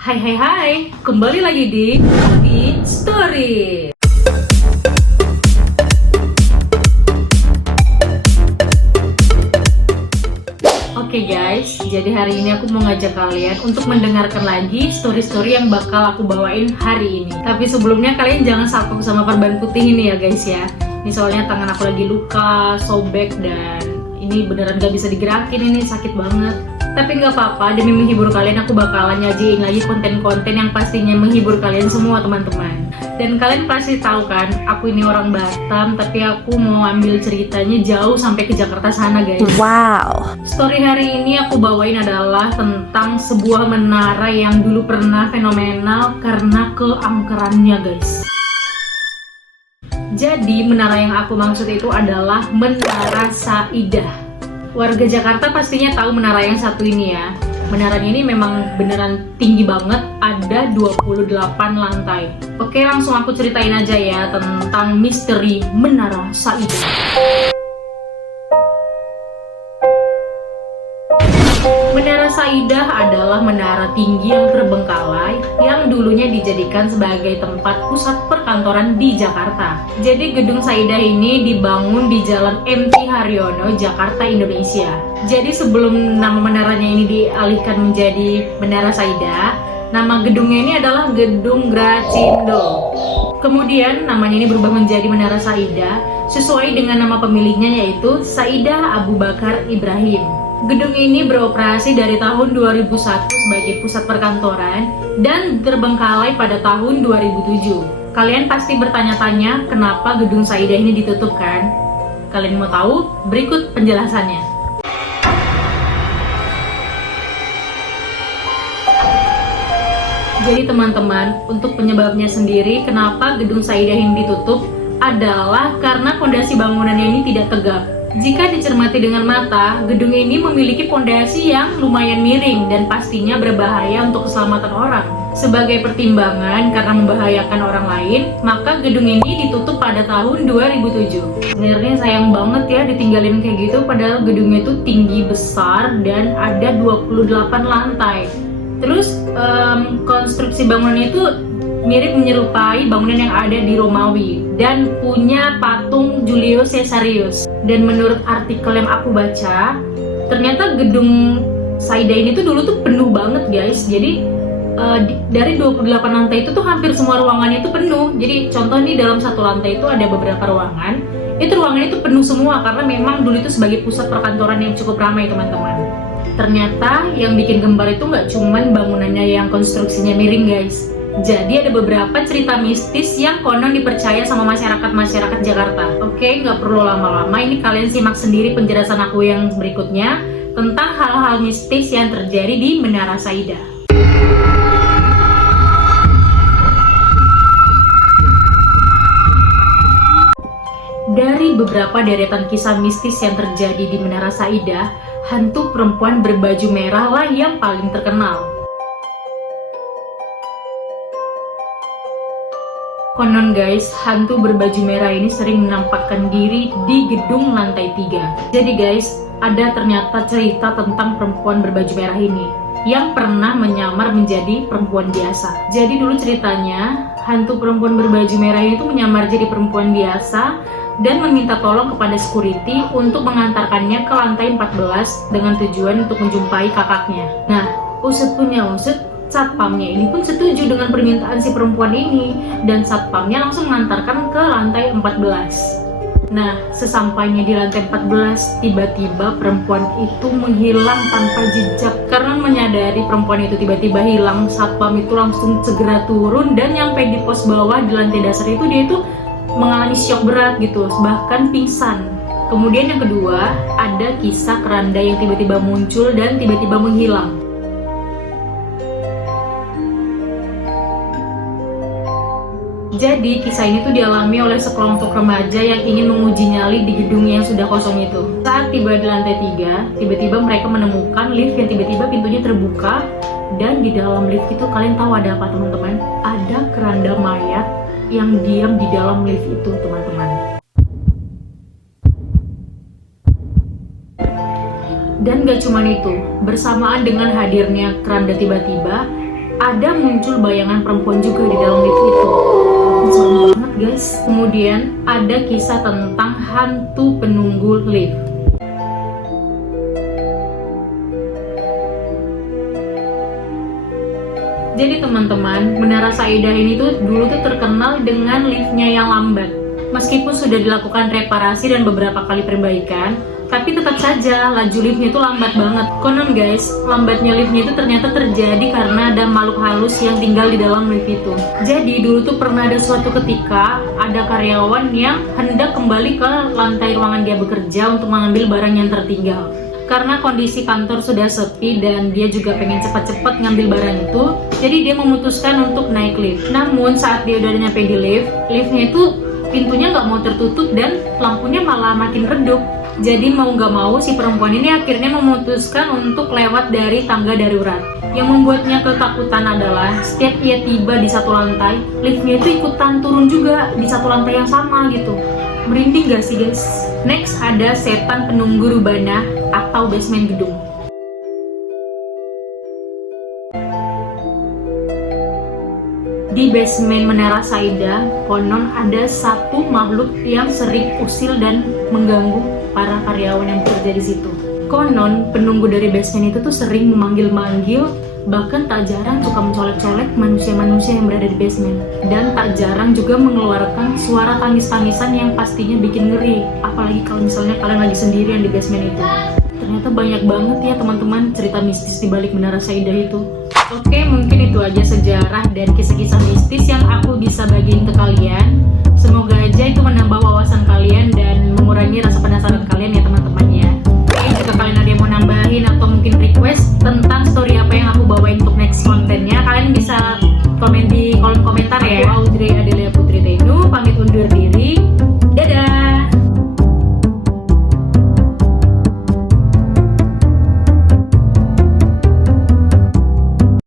Hai hai hai, kembali lagi di Udi Story. Oke guys, jadi hari ini aku mau ngajak kalian untuk mendengarkan lagi story-story yang bakal aku bawain hari ini. Tapi sebelumnya kalian jangan salpok sama perban putih ini ya guys ya. Ini soalnya tangan aku lagi luka, sobek, dan ini beneran gak bisa digerakin, ini sakit banget. Tapi nggak apa-apa, demi menghibur kalian aku bakalan nyajiin lagi konten-konten yang pastinya menghibur kalian semua teman-teman. Dan kalian pasti tahu kan, aku ini orang Batam, tapi aku mau ambil ceritanya jauh sampai ke Jakarta sana guys. Wow. Story hari ini aku bawain adalah tentang sebuah menara yang dulu pernah fenomenal karena keangkerannya guys. Jadi menara yang aku maksud itu adalah Menara Saidah. Warga Jakarta pastinya tahu menara yang satu ini ya. Menaranya ini memang beneran tinggi banget, ada 28 lantai. Oke, langsung aku ceritain aja ya tentang misteri Menara Saidah. Menara Saidah adalah menara tinggi yang terbengkalai yang dulunya dijadikan sebagai tempat pusat perkantoran di Jakarta. Jadi gedung Saidah ini dibangun di Jalan MT Haryono, Jakarta, Indonesia. Jadi sebelum nama menaranya ini dialihkan menjadi Menara Saidah, nama gedungnya ini adalah Gedung Gracindo. Kemudian namanya ini berubah menjadi Menara Saidah sesuai dengan nama pemiliknya yaitu Saidah Abu Bakar Ibrahim. Gedung ini beroperasi dari tahun 2001 sebagai pusat perkantoran dan terbengkalai pada tahun 2007. Kalian pasti bertanya-tanya kenapa gedung Saidah ini ditutup kan? Kalian mau tahu? Berikut penjelasannya. Jadi teman-teman, untuk penyebabnya sendiri kenapa gedung Saidah ini ditutup adalah karena fondasi bangunannya ini tidak tegak. Jika dicermati dengan mata, gedung ini memiliki fondasi yang lumayan miring dan pastinya berbahaya untuk keselamatan orang. Sebagai pertimbangan karena membahayakan orang lain, maka gedung ini ditutup pada tahun 2007. Sebenarnya sayang banget ya ditinggalin kayak gitu, padahal gedungnya itu tinggi besar dan ada 28 lantai. Terus konstruksi bangunannya itu mirip menyerupai bangunan yang ada di Romawi dan punya patung Julius Caesarius. Dan menurut artikel yang aku baca, ternyata gedung Saidah ini tuh dulu tuh penuh banget guys. Jadi dari 28 lantai itu tuh hampir semua ruangannya itu penuh. Jadi contoh nih, dalam satu lantai itu ada beberapa ruangan. Itu ruangannya itu penuh semua karena memang dulu itu sebagai pusat perkantoran yang cukup ramai teman-teman. Ternyata yang bikin gembar itu nggak cuman bangunannya yang konstruksinya miring guys. Jadi ada beberapa cerita mistis yang konon dipercaya sama masyarakat Jakarta. Oke, nggak perlu lama-lama, ini kalian simak sendiri penjelasan aku yang berikutnya tentang hal-hal mistis yang terjadi di Menara Saidah. Dari beberapa deretan kisah mistis yang terjadi di Menara Saidah, hantu perempuan berbaju merah lah yang paling terkenal. Konon guys, hantu berbaju merah ini sering menampakkan diri di gedung lantai 3. Jadi guys, ada ternyata cerita tentang perempuan berbaju merah ini yang pernah menyamar menjadi perempuan biasa. Jadi dulu ceritanya, hantu perempuan berbaju merah ini tuh menyamar jadi perempuan biasa dan meminta tolong kepada security untuk mengantarkannya ke lantai 14 dengan tujuan untuk menjumpai kakaknya. Nah, usut punya usut, satpamnya ini pun setuju dengan permintaan si perempuan ini dan satpamnya langsung mengantarkan ke lantai 14. Nah, sesampainya di lantai 14, tiba-tiba perempuan itu menghilang tanpa jejak. Karena menyadari perempuan itu tiba-tiba hilang, satpam itu langsung segera turun dan nyampe di pos bawah di lantai dasar itu dia itu mengalami syok berat gitu, bahkan pingsan. Kemudian yang kedua, ada kisah keranda yang tiba-tiba muncul dan tiba-tiba menghilang. Jadi kisah ini tuh dialami oleh sekelompok remaja yang ingin menguji nyali di gedung yang sudah kosong itu. Saat tiba di lantai 3, tiba-tiba mereka menemukan lift yang tiba-tiba pintunya terbuka. Dan di dalam lift itu kalian tahu ada apa teman-teman? Ada keranda mayat yang diam di dalam lift itu teman-teman. Dan gak cuma itu, bersamaan dengan hadirnya keranda tiba-tiba, ada muncul bayangan perempuan juga di dalam lift itu. Serem banget guys. Kemudian ada kisah tentang hantu penunggu lift. Jadi teman-teman, Menara Saidah ini tuh dulu tuh terkenal dengan liftnya yang lambat. Meskipun sudah dilakukan reparasi dan beberapa kali perbaikan, tapi tetap saja laju liftnya itu lambat banget. Konon guys, lambatnya liftnya itu ternyata terjadi karena ada makhluk halus yang tinggal di dalam lift itu. Jadi dulu tuh pernah ada suatu ketika ada karyawan yang hendak kembali ke lantai ruangan dia bekerja untuk mengambil barang yang tertinggal. Karena kondisi kantor sudah sepi dan dia juga pengen cepat-cepat ngambil barang itu, jadi dia memutuskan untuk naik lift. Namun saat dia udah nyampe di lift, liftnya itu pintunya nggak mau tertutup dan lampunya malah makin redup. Jadi mau nggak mau si perempuan ini akhirnya memutuskan untuk lewat dari tangga darurat. Yang membuatnya ketakutan adalah setiap ia tiba di satu lantai, liftnya itu ikutan turun juga di satu lantai yang sama gitu. Merinding gak sih guys? Next ada setan penunggu rubana atau basement gedung. Di basement Menara Saidah, konon ada satu makhluk yang sering usil dan mengganggu para karyawan yang bekerja di situ. Konon penunggu dari basement itu tuh sering memanggil-manggil, bahkan tak jarang suka mencolek-colek manusia-manusia yang berada di basement. Dan tak jarang juga mengeluarkan suara tangis-tangisan yang pastinya bikin ngeri. Apalagi kalau misalnya kalian lagi sendirian di basement itu. Ternyata banyak banget ya teman-teman cerita mistis di balik Menara Saidah itu. Oke, mungkin itu aja sejarah dan kisah-kisah mistis yang aku bisa bagiin ke kalian. Semoga aja itu menambah wawasan kalian dan mengurangi rasa penasaran kalian ya teman-teman ya. Oke, jika kalian ada yang mau nambahin atau mungkin request tentang story apa yang aku bawain untuk next kontennya, kalian bisa komen di kolom komentar ya. Audrey